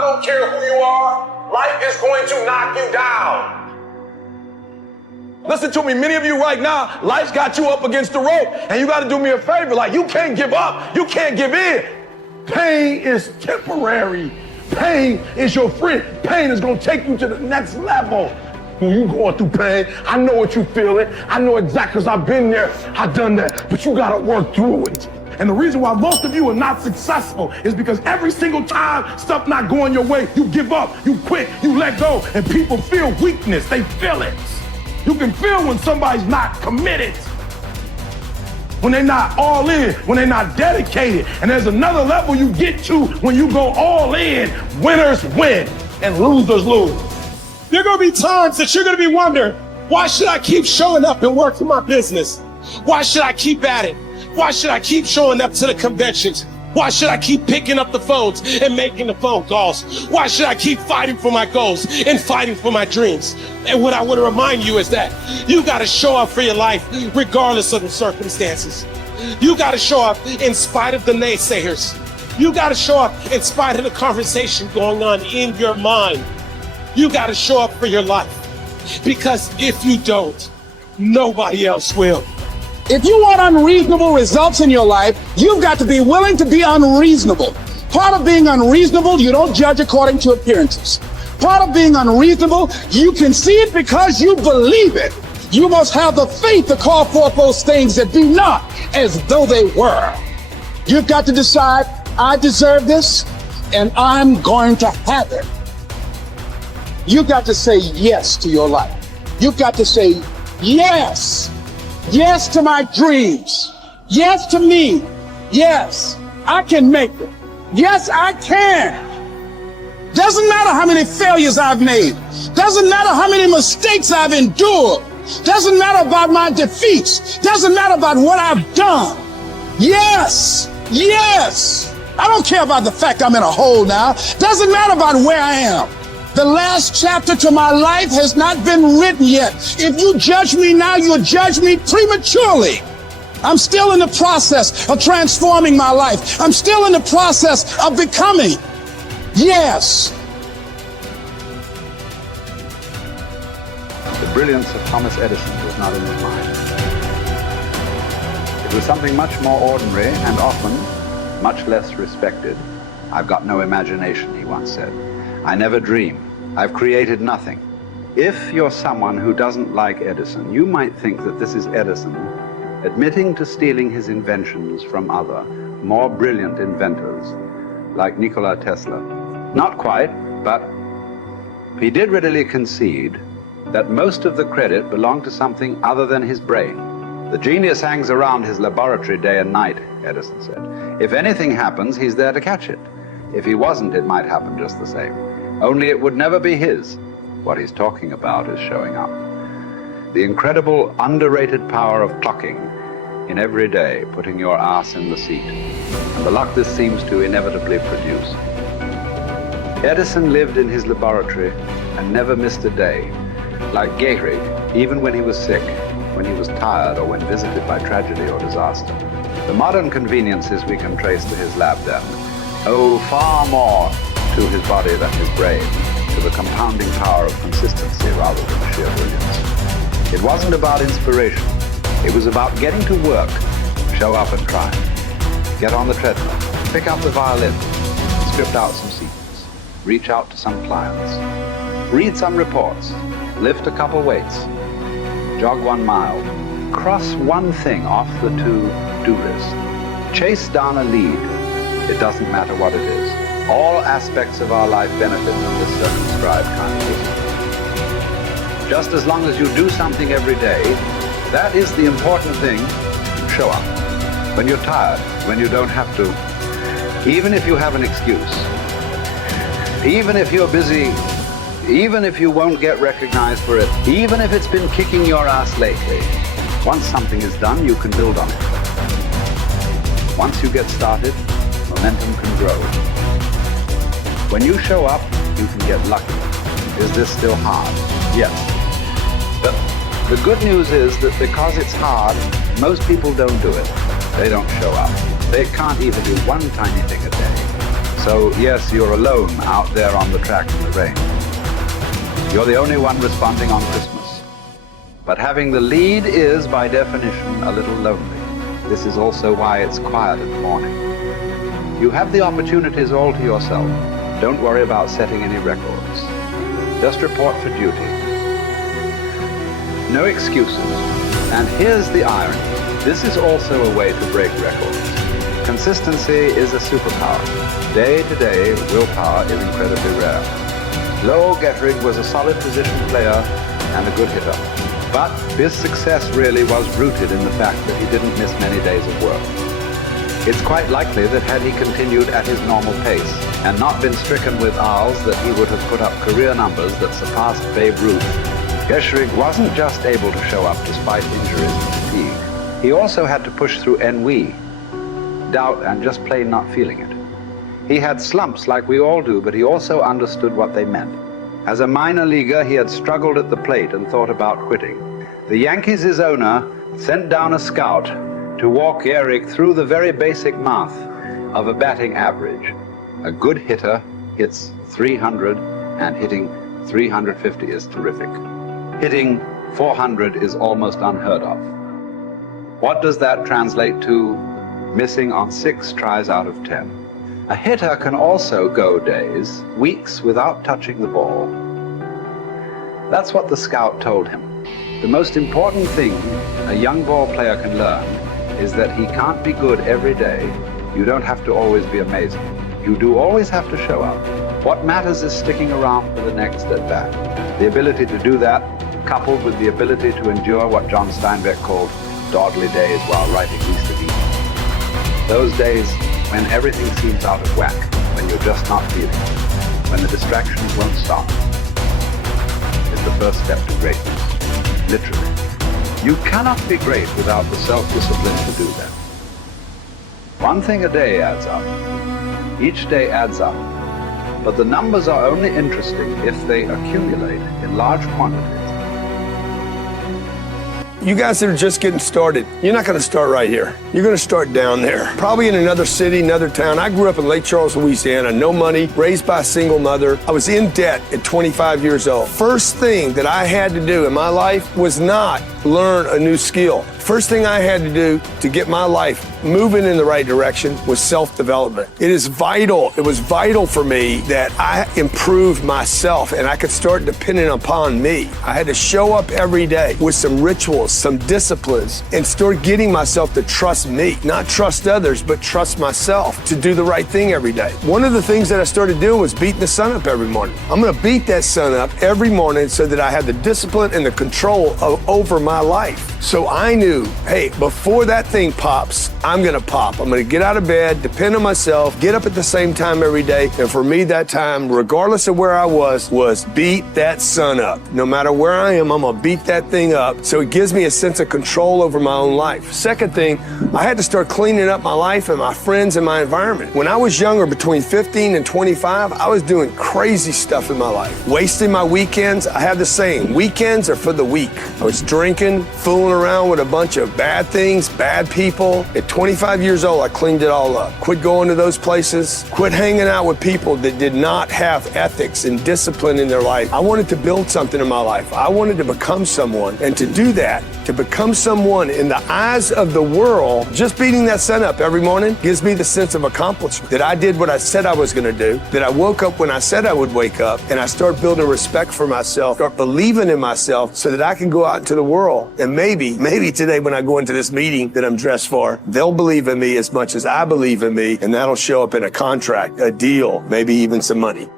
I don't care who you are, life is going to knock you down. Listen to me, many of you right now, life's got you up against the rope, and you got to do me a favor. Like, you can't give up, you can't give in. Pain is temporary. Pain is your friend. Pain is going to take you to the next level. When you going through pain, I know what you feeling. I know exactly, because I've been there, I've done that, but you got to work through it. And the reason why most of you are not successful is because every single time stuff not going your way, you give up, you quit, you let go, and people feel weakness. They feel it. You can feel when somebody's not committed, when they're not all in, when they're not dedicated. And there's another level you get to when you go all in. Winners win and losers lose. There are going to be times that you're going to be wondering, why should I keep showing up and working my business? Why should I keep at it? Why should I keep showing up to the conventions? Why should I keep picking up the phones and making the phone calls? Why should I keep fighting for my goals and fighting for my dreams? And what I want to remind you is that you got to show up for your life regardless of the circumstances. You got to show up in spite of the naysayers. You got to show up in spite of the conversation going on in your mind. You got to show up for your life, because if you don't, nobody else will. If you want unreasonable results in your life, you've got to be willing to be unreasonable. Part of being unreasonable, you don't judge according to appearances. Part of being unreasonable, you can see it because you believe it. You must have the faith to call forth those things that be not as though they were. You've got to decide, I deserve this, and I'm going to have it. You've got to say yes to your life. You've got to say yes. Yes to my dreams. Yes to me. Yes, I can make it. Yes, I can. Doesn't matter how many failures I've made. Doesn't matter how many mistakes I've endured. Doesn't matter about my defeats. Doesn't matter about what I've done. Yes, yes. I don't care about the fact I'm in a hole now. Doesn't matter about where I am. The last chapter to my life has not been written yet. If you judge me now, you'll judge me prematurely. I'm still in the process of transforming my life. I'm still in the process of becoming. Yes. The brilliance of Thomas Edison was not in his mind. It was something much more ordinary and often much less respected. I've got no imagination, he once said. I never dream. I've created nothing. If you're someone who doesn't like Edison, you might think that this is Edison admitting to stealing his inventions from other, more brilliant inventors, like Nikola Tesla. Not quite, but he did readily concede that most of the credit belonged to something other than his brain. The genius hangs around his laboratory day and night, Edison said. If anything happens, he's there to catch it. If he wasn't, it might happen just the same. Only it would never be his. What he's talking about is showing up. The incredible, underrated power of clocking in every day, putting your ass in the seat, and the luck this seems to inevitably produce. Edison lived in his laboratory and never missed a day. Like Gehrig, even when he was sick, when he was tired, or when visited by tragedy or disaster. The modern conveniences we can trace to his lab then owe far more to his body than his brain, to the compounding power of consistency rather than sheer brilliance. It wasn't about inspiration. It was about getting to work, show up and try. Get on the treadmill, pick up the violin, script out some sequence, reach out to some clients, read some reports, lift a couple weights, jog 1 mile, cross one thing off the to-do list, chase down a lead. It doesn't matter what it is. All aspects of our life benefit from this circumscribed kind of discipline. Just as long as you do something every day, that is the important thing. Show up. When you're tired, when you don't have to, even if you have an excuse, even if you're busy, even if you won't get recognized for it, even if it's been kicking your ass lately, once something is done, you can build on it. Once you get started, momentum can grow. When you show up, you can get lucky. Is this still hard? Yes. But the good news is that because it's hard, most people don't do it. They don't show up. They can't even do one tiny thing a day. So yes, you're alone out there on the track in the rain. You're the only one responding on Christmas. But having the lead is, by definition, a little lonely. This is also why it's quiet in the morning. You have the opportunities all to yourself. Don't worry about setting any records. Just report for duty. No excuses. And here's the irony. This is also a way to break records. Consistency is a superpower. Day to day, willpower is incredibly rare. Lowell Gettrig was a solid position player and a good hitter. But his success really was rooted in the fact that he didn't miss many days of work. It's quite likely that had he continued at his normal pace and not been stricken with R's, that he would have put up career numbers that surpassed Babe Ruth. Gettrig wasn't just able to show up despite injuries and fatigue. He also had to push through ennui, doubt, and just plain not feeling it. He had slumps like we all do, but he also understood what they meant. As a minor leaguer, he had struggled at the plate and thought about quitting. The Yankees' owner sent down a scout to walk Gehrig through the very basic math of a batting average. A good hitter hits 300, and hitting 350 is terrific. Hitting 400 is almost unheard of. What does that translate to? Missing on 6 tries out of 10. A hitter can also go days, weeks without touching the ball. That's what the scout told him. The most important thing a young ball player can learn is that he can't be good every day. You don't have to always be amazing. You do always have to show up. What matters is sticking around for the next at-bat. The ability to do that, coupled with the ability to endure what John Steinbeck called dawdly days while writing Easter Eve. Those days when everything seems out of whack, when you're just not feeling it, when the distractions won't stop, is the first step to greatness. Literally. You cannot be great without the self-discipline to do that. One thing a day adds up. Each day adds up. But the numbers are only interesting if they accumulate in large quantities. You guys that are just getting started, you're not going to start right here. You're going to start down there, probably in another city, another town. I grew up in Lake Charles, Louisiana, no money, raised by a single mother. I was in debt at 25 years old. First thing that I had to do in my life was not learn a new skill. First thing I had to do to get my life moving in the right direction was self-development. It is vital. It was vital for me that I improved myself and I could start depending upon me. I had to show up every day with some rituals, some disciplines, and start getting myself to trust me, not trust others, but trust myself to do the right thing every day. One of the things that I started doing was beating the sun up every morning. I'm going to beat that sun up every morning so that I have the discipline and the control over my life. So I knew, hey, before that thing pops, I'm going to pop. I'm going to get out of bed, depend on myself, get up at the same time every day. And for me, that time, regardless of where I was beat that sun up. No matter where I am, I'm going to beat that thing up. So it gives me a sense of control over my own life. Second thing, I had to start cleaning up my life and my friends and my environment. When I was younger, between 15 and 25, I was doing crazy stuff in my life. Wasting my weekends. I have the saying, weekends are for the weak. I was drinking, fooling around with a bunch of bad things, bad people. At 25 years old, I cleaned it all up. Quit going to those places. Quit hanging out with people that did not have ethics and discipline in their life. I wanted to build something in my life. I wanted to become someone. And to do that, to become someone in the eyes of the world, just beating that sun up every morning gives me the sense of accomplishment, that I did what I said I was going to do, that I woke up when I said I would wake up, and I start building respect for myself, start believing in myself so that I can go out into the world. And maybe today when I go into this meeting that I'm dressed for, they'll believe in me as much as I believe in me, and that'll show up in a contract, a deal, maybe even some money.